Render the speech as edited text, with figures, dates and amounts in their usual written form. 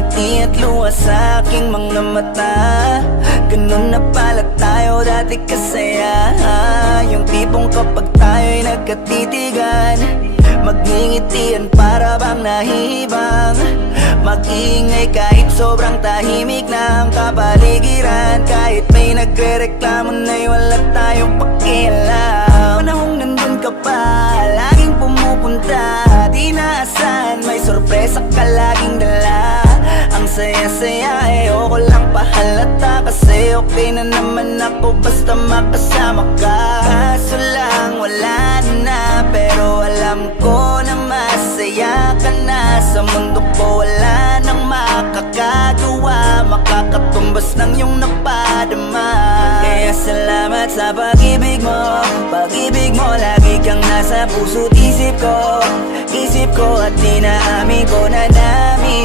ngiti at luha sa aking mga mata. Ganun na pala tayo dati kasaya. Yung tipong kapag tayo'y nagkatitigan, magngingitian para bang nahihibang. Mag-iingay kahit sobrang tahimik na ang kapaligiran. Kahit may nagre-reklamo na'y wala tayong pakialam. Panahong nandun ka pa, laging pumupunta, di naasahan, may sorpresa ka laging dala. Ang saya-saya, ayoko lang pahalata, kasi okay na naman ako basta makasama ka. Kaso lang wala na, pero alam ko na masaya ka na. Sa mundo ko wala nang makakagawa, makakatumbas ng iyong napadama. Kaya salamat sa pag-ibig mo, pag-ibig mo lagi kang nasa puso't isip ko. Isip ko at dinaamin ko na dami